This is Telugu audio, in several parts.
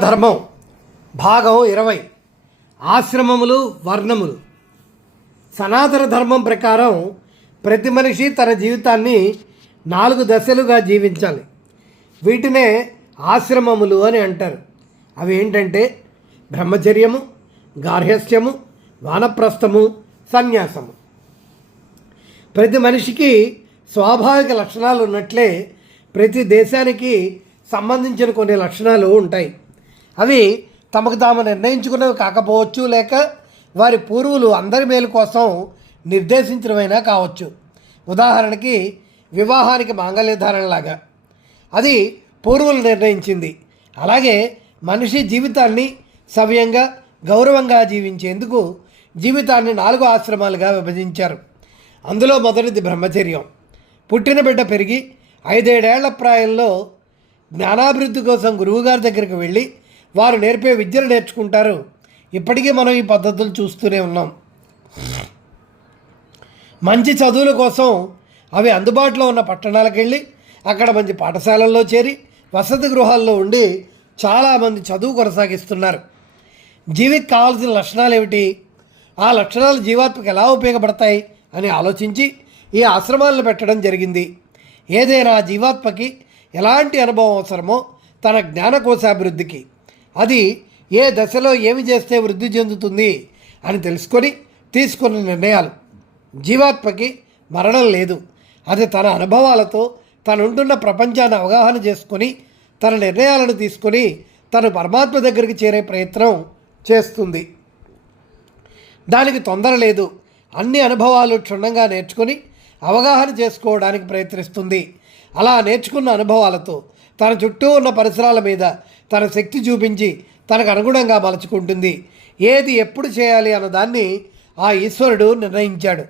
ధర్మం. భాగం ఇరవై. ఆశ్రమములు వర్ణములు. సనాతన ధర్మం ప్రకారం ప్రతి మనిషి తన జీవితాన్ని నాలుగు దశలుగా జీవించాలి. వీటినే ఆశ్రమములు అని అంటారు. అవి ఏంటంటే బ్రహ్మచర్యము గార్హస్థ్యము వానప్రస్థము సన్యాసము. ప్రతి మనిషికి స్వాభావిక లక్షణాలు ఉన్నట్లే ప్రతి దేశానికి సంబంధించిన కొన్ని లక్షణాలు ఉంటాయి. అవి తమకు తాము నిర్ణయించుకున్నవి కాకపోవచ్చు లేక వారి పూర్వులు అందరి మేలు కోసం నిర్దేశించినవైనా కావచ్చు. ఉదాహరణకి వివాహానికి మాంగళ్యధారణలాగా అది పూర్వులు నిర్ణయించింది. అలాగే మనిషి జీవితాన్ని సవ్యంగా గౌరవంగా జీవించేందుకు జీవితాన్ని నాలుగు ఆశ్రమాలుగా విభజించారు. అందులో మొదటిది బ్రహ్మచర్యం. పుట్టిన బిడ్డ పెరిగి ఐదేడేళ్ళ ప్రాయంలో జ్ఞానాభివృద్ధి కోసం గురువుగారి దగ్గరికి వెళ్ళి వారు నేర్పే విద్యను నేర్చుకుంటారు. ఇప్పటికీ మనం ఈ పద్ధతులు చూస్తూనే ఉన్నాం. మంచి చదువుల కోసం అవి అందుబాటులో ఉన్న పట్టణాలకు వెళ్ళి అక్కడ మంచి పాఠశాలల్లో చేరి వసతి గృహాల్లో ఉండి చాలామంది చదువు కొనసాగిస్తున్నారు. జీవికి కావాల్సిన లక్షణాలు ఏమిటి? ఆ లక్షణాలు జీవాత్మకు ఎలా ఉపయోగపడతాయి అని ఆలోచించి ఈ ఆశ్రమాలను పెట్టడం జరిగింది. ఏదైనా జీవాత్మకి ఎలాంటి అనుభవం అవసరమో తన జ్ఞానకోశాభివృద్ధికి. అది ఏ దశలో ఏమి చేస్తే వృద్ధి చెందుతుంది అని తెలుసుకొని తీసుకున్న నిర్ణయాలు. జీవాత్మకి మరణం లేదు. అది తన అనుభవాలతో తనుంటున్న ప్రపంచాన్ని అవగాహన చేసుకొని తన నిర్ణయాలను తీసుకొని తను పరమాత్మ దగ్గరికి చేరే ప్రయత్నం చేస్తుంది. దానికి తొందర లేదు. అన్ని అనుభవాలు క్షుణ్ణంగా నేర్చుకొని అవగాహన చేసుకోవడానికి ప్రయత్నిస్తుంది. అలా నేర్చుకున్న అనుభవాలతో తన చుట్టూ ఉన్న పరిసరాల మీద తన శక్తి చూపించి తనకు అనుగుణంగా మలుచుకుంటుంది. ఏది ఎప్పుడు చేయాలి అన్నదాన్ని ఆ ఈశ్వరుడు నిర్ణయించాడు.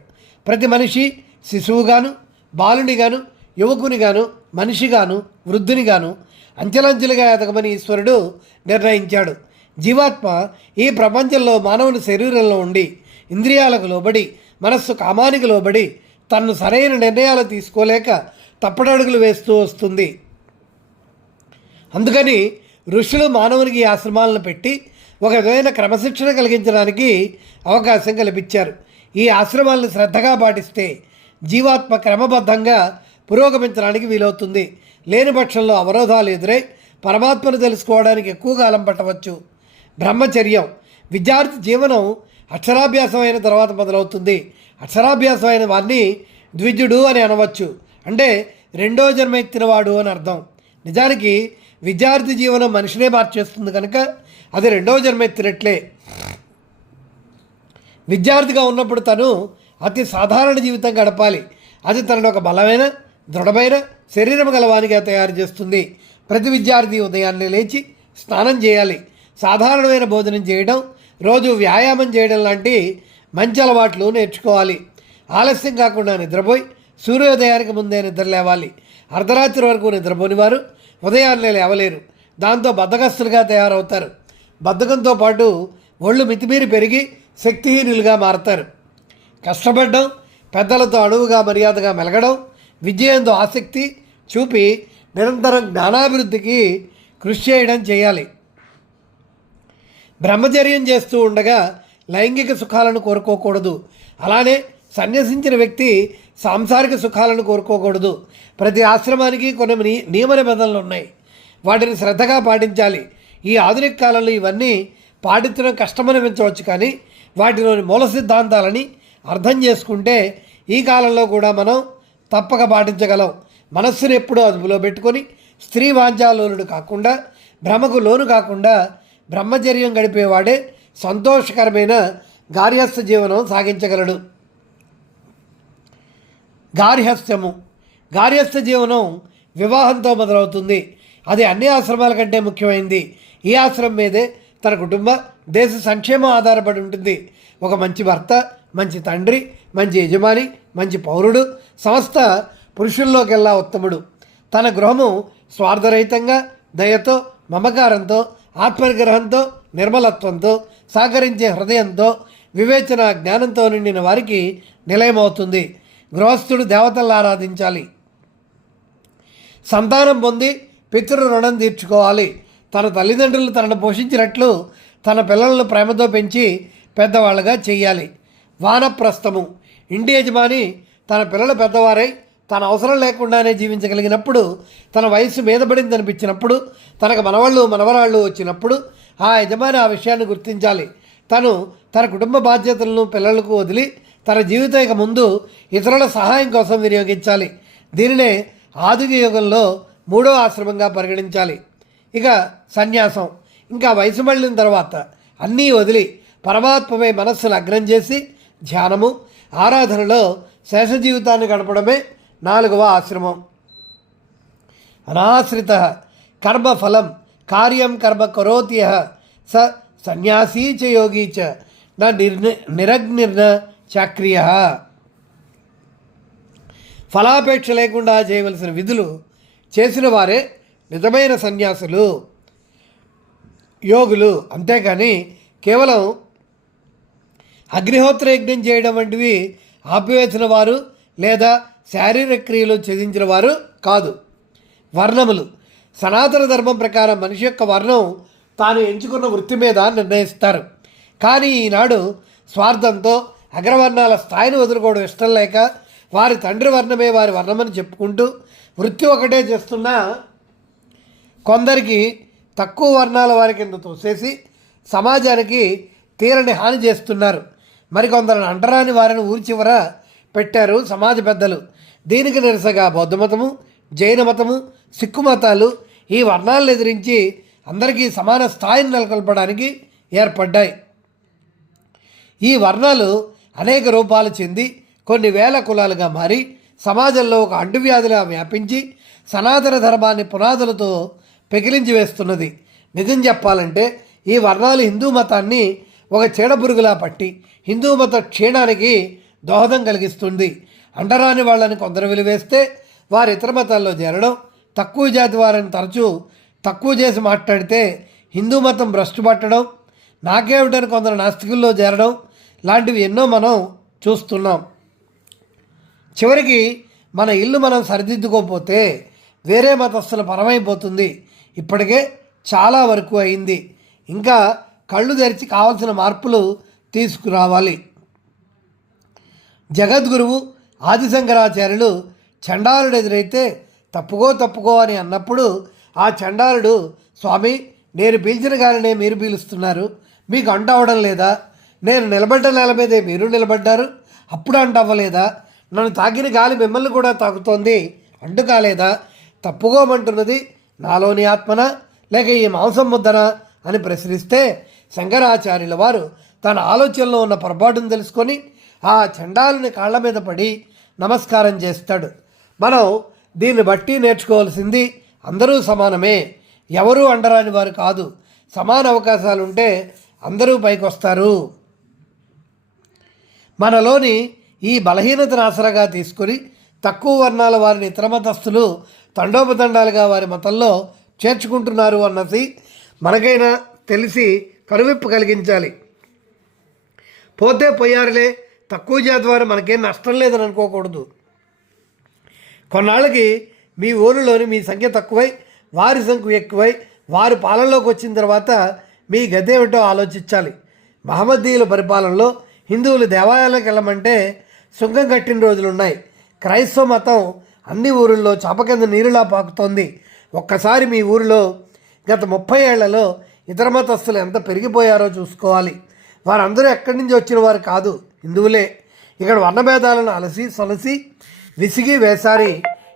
ప్రతి మనిషి శిశువుగాను బాలునిగాను యువకునిగాను మనిషిగాను వృద్ధునిగాను అంచెలంచెలుగా ఎదగమని ఈశ్వరుడు నిర్ణయించాడు. జీవాత్మ ఈ ప్రపంచంలో మానవుని శరీరంలో ఉండి ఇంద్రియాలకు లోబడి మనస్సు కామానికి లోబడి తన్ను సరైన నిర్ణయాలు తీసుకోలేక తప్పటడుగులు వేస్తూ వస్తుంది. అందుకని ఋషులు మానవునికి ఈ ఆశ్రమాలను పెట్టి ఒక విధమైన క్రమశిక్షణ కలిగించడానికి అవకాశం కల్పించారు. ఈ ఆశ్రమాలను శ్రద్ధగా పాటిస్తే జీవాత్మ క్రమబద్ధంగా పురోగమించడానికి వీలవుతుంది. లేని పక్షంలో అవరోధాలు ఎదురై పరమాత్మను తెలుసుకోవడానికి ఎక్కువ కాలం పట్టవచ్చు. బ్రహ్మచర్యం విద్యార్థి జీవనం అక్షరాభ్యాసం అయిన తర్వాత మొదలవుతుంది. అక్షరాభ్యాసం అయిన వారిని ద్విజుడు అని అనవచ్చు. అంటే రెండో జన్మ ఎత్తినవాడు అని అర్థం. నిజానికి విద్యార్థి జీవనం మనిషినే మార్చేస్తుంది కనుక అది రెండవ జన్మ ఎత్తినట్లే. విద్యార్థిగా ఉన్నప్పుడు తను అతి సాధారణ జీవితం గడపాలి. అది తనను ఒక బలమైన దృఢమైన శరీరం గలవానిగా తయారు చేస్తుంది. ప్రతి విద్యార్థి ఉదయాన్నే లేచి స్నానం చేయాలి. సాధారణమైన భోజనం చేయడం రోజు వ్యాయామం చేయడం లాంటి మంచి అలవాట్లు నేర్చుకోవాలి. ఆలస్యం కాకుండా నిద్రపోయి సూర్యోదయానికి ముందే నిద్ర లేవాలి. అర్ధరాత్రి వరకు నిద్రపోని వారు ఉదయాన్నే లేవలేరు. దాంతో బద్ధకస్తులుగా తయారవుతారు. బద్ధకంతో పాటు ఒళ్ళు మితిమీరి పెరిగి శక్తిహీనులుగా మారతారు. కష్టపడడం పెద్దలతో అణువుగా మర్యాదగా మెలగడం విజయంతో ఆసక్తి చూపి నిరంతరం జ్ఞానాభివృద్ధికి కృషి చేయడం చేయాలి. బ్రహ్మచర్యం చేస్తూ ఉండగా లైంగిక సుఖాలను కోరుకోకూడదు. అలానే సన్యసించిన వ్యక్తి సాంసారిక సుఖాలను కోరుకోకూడదు. ప్రతి ఆశ్రమానికి కొన్ని ని- నియమ నిబంధనలు ఉన్నాయి. వాటిని శ్రద్ధగా పాటించాలి. ఈ ఆధునిక కాలంలో ఇవన్నీ పాటించడం కష్టమనిపించవచ్చు కానీ వాటిలోని మూల సిద్ధాంతాలని అర్థం చేసుకుంటే ఈ కాలంలో కూడా మనం తప్పక పాటించగలం. మనస్సును ఎప్పుడూ అదుపులో పెట్టుకొని స్త్రీ వాంఛాలోనుడు కాకుండా భ్రమకు లోను కాకుండా బ్రహ్మచర్యం గడిపేవాడే సంతోషకరమైన గార్హస్థ జీవనం సాగించగలడు. గార్హస్థ్యము గార్యస్థ జీవనం వివాహంతో మొదలవుతుంది. అది అన్ని ఆశ్రమాల కంటే ముఖ్యమైంది. ఈ ఆశ్రమం మీదే తన కుటుంబ దేశ సంక్షేమం ఆధారపడి ఉంటుంది. ఒక మంచి భర్త మంచి తండ్రి మంచి యజమాని మంచి పౌరుడు సంస్థ పురుషుల్లోకెల్లా ఉత్తముడు. తన గృహము స్వార్థరహితంగా దయతో మమకారంతో ఆత్మనిగ్రహంతో నిర్మలత్వంతో సహకరించే హృదయంతో వివేచన జ్ఞానంతో నిండిన వారికి నిలయమవుతుంది. గృహస్థుడు దేవతలను ఆరాధించాలి. సంతానం పొంది పితృ రుణం తీర్చుకోవాలి. తన తల్లిదండ్రులు తనను పోషించినట్లు తన పిల్లలను ప్రేమతో పెంచి పెద్దవాళ్ళుగా చేయాలి. వానప్రస్థము. ఇంటి యజమాని తన పిల్లలు పెద్దవారై తన అవసరం లేకుండానే జీవించగలిగినప్పుడు తన వయసు మీద పడింది అనిపించినప్పుడు తనకు మనవాళ్ళు మనవరాళ్ళు వచ్చినప్పుడు ఆ యజమాని ఆ విషయాన్ని గుర్తించాలి. తను తన కుటుంబ బాధ్యతలను పిల్లలకు వదిలి తన జీవితానికి ముందు ఇతరుల సహాయం కోసం వినియోగించాలి. దీనినే ఆధునిక యుగంలో మూడో ఆశ్రమంగా పరిగణించాలి. ఇక సన్యాసం. ఇంకా వయసు మళ్ళిన తర్వాత అన్నీ వదిలి పరమాత్మపై మనస్సును అగ్రం చేసి ధ్యానము ఆరాధనలో శేష జీవితాన్ని గడపడమే నాలుగవ ఆశ్రమం. అనాశ్రిత కర్మఫలం కార్యం కర్మ కరోత్య స సన్యాసీ చ యోగి చ న నిర్ని నిరగ్నిర్న చాక్రియ. ఫలాపేక్ష లేకుండా చేయవలసిన విధులు చేసిన వారే నిజమైన సన్యాసులు యోగులు. అంతేకాని కేవలం అగ్నిహోత్ర యజ్ఞం చేయడం వంటివి ఆపివేసిన వారు లేదా శారీరక క్రియలు ఛేదించిన వారు కాదు. వర్ణములు. సనాతన ధర్మం ప్రకారం మనిషి యొక్క వర్ణం తాను ఎంచుకున్న వృత్తి మీద నిర్ణయిస్తారు. కానీ ఈనాడు స్వార్థంతో అగ్రవర్ణాల స్థాయిని వదులుకోవడం ఇష్టం లేక వారి తండ్రి వర్ణమే వారి వర్ణమని చెప్పుకుంటూ వృత్తి ఒకటే చేస్తున్నా కొందరికి తక్కువ వర్ణాల వారి కింద తోసేసి సమాజానికి తీరని హాని చేస్తున్నారు. మరికొందరు అంటరాని వారిని ఊరి చివర పెట్టారు సమాజ పెద్దలు. దీనికి నిరసగా బౌద్ధ మతము జైన మతము సిక్కు మతాలు ఈ వర్ణాలను ఎదిరించి అందరికీ సమాన స్థాయిని నెలకొల్పడానికి ఏర్పడ్డాయి. ఈ వర్ణాలు అనేక రూపాలు చెంది కొన్ని వేల కులాలుగా మారి సమాజంలో ఒక అంటువ్యాధిలా వ్యాపించి సనాతన ధర్మాన్ని పునాదులతో పెకిలించి వేస్తున్నది. నిజం చెప్పాలంటే ఈ వర్ణాలు హిందూ మతాన్ని ఒక చీడపురుగులా పట్టి హిందూ మత క్షీణానికి దోహదం కలిగిస్తుంది. అంటరాని వాళ్ళని కొందరు విలువేస్తే వారు ఇతర మతాల్లో చేరడం తక్కువ జాతి వారిని తరచూ తక్కువ చేసి మాట్లాడితే హిందూ మతం భ్రష్టు పట్టడం నాకేమిటని కొందరు నాస్తికుల్లో చేరడం లాంటివి ఎన్నో మనం చూస్తున్నాం. చివరికి మన ఇల్లు మనం సరిదిద్దుకోకపోతే వేరే మతస్థుల పరమైపోతుంది. ఇప్పటికే చాలా వరకు అయింది. ఇంకా కళ్ళు తెరిచి కావలసిన మార్పులు తీసుకురావాలి. జగద్గురువు ఆదిశంకరాచార్యులు చండాలుడు ఎదురైతే తప్పుకో తప్పుకో అని అన్నప్పుడు ఆ చండాలుడు స్వామి నేను పీల్చిన గాలినే మీరు పీలుస్తున్నారు. మీకు అంట అవ్వడం లేదా? నేను నిలబడ్డ నేల మీదే మీరు నిలబడ్డారు. అప్పుడు అంట అవ్వలేదా నన్ను తాకిన గాలి మిమ్మల్ని కూడా తాకుతోంది. అంటు కాలేదా తప్పుకోమంటున్నది నాలోని ఆత్మన? లేక ఈ మాంసం ముద్దన? అని ప్రశ్నిస్తే శంకరాచార్యుల వారు తన ఆలోచనలో ఉన్న పొరపాటును తెలుసుకొని ఆ చండాలని కాళ్ళ మీద పడి నమస్కారం చేస్తాడు. మనం దీన్ని బట్టి నేర్చుకోవాల్సింది అందరూ సమానమే. ఎవరూ అండరాని వారు కాదు. సమాన అవకాశాలు ఉంటే అందరూ పైకొస్తారు. మనలోని ఈ బలహీనతను ఆసరాగా తీసుకొని తక్కువ వర్ణాల వారిని ఇతర మతస్థులు తండోపతండాలుగా వారి మతంలో చేర్చుకుంటున్నారు అన్నది మనకైనా తెలిసి కనువిప్పు కలిగించాలి. పోతే పోయారులే తక్కువ జాతి వారు మనకేం నష్టం లేదని అనుకోకూడదు. కొన్నాళ్ళకి మీ ఊరిలోని మీ సంఖ్య తక్కువై వారి సంఖ్య ఎక్కువై వారి పాలనలోకి వచ్చిన తర్వాత మీ గదేమిటో ఆలోచించాలి. మహమ్మదీయుల పరిపాలనలో హిందువులు దేవాలయాలకు వెళ్ళమంటే సుంకం కట్టిన రోజులు ఉన్నాయి క్రైస్తవ మతం అన్ని ఊరుల్లో చాప కింద నీరులా పాకుతోంది. ఒక్కసారి మీ ఊరిలో గత ముప్పై ఏళ్ళలో ఇతర మతస్థులు ఎంత పెరిగిపోయారో చూసుకోవాలి. వారందరూ ఎక్కడి నుంచి వచ్చిన వారు కాదు హిందువులే. ఇక్కడ వర్ణభేదాలను అలసి సొలసి విసిగి వేసారి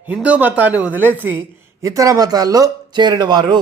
హిందూ మతాన్ని వదిలేసి ఇతర మతాల్లో చేరిన వారు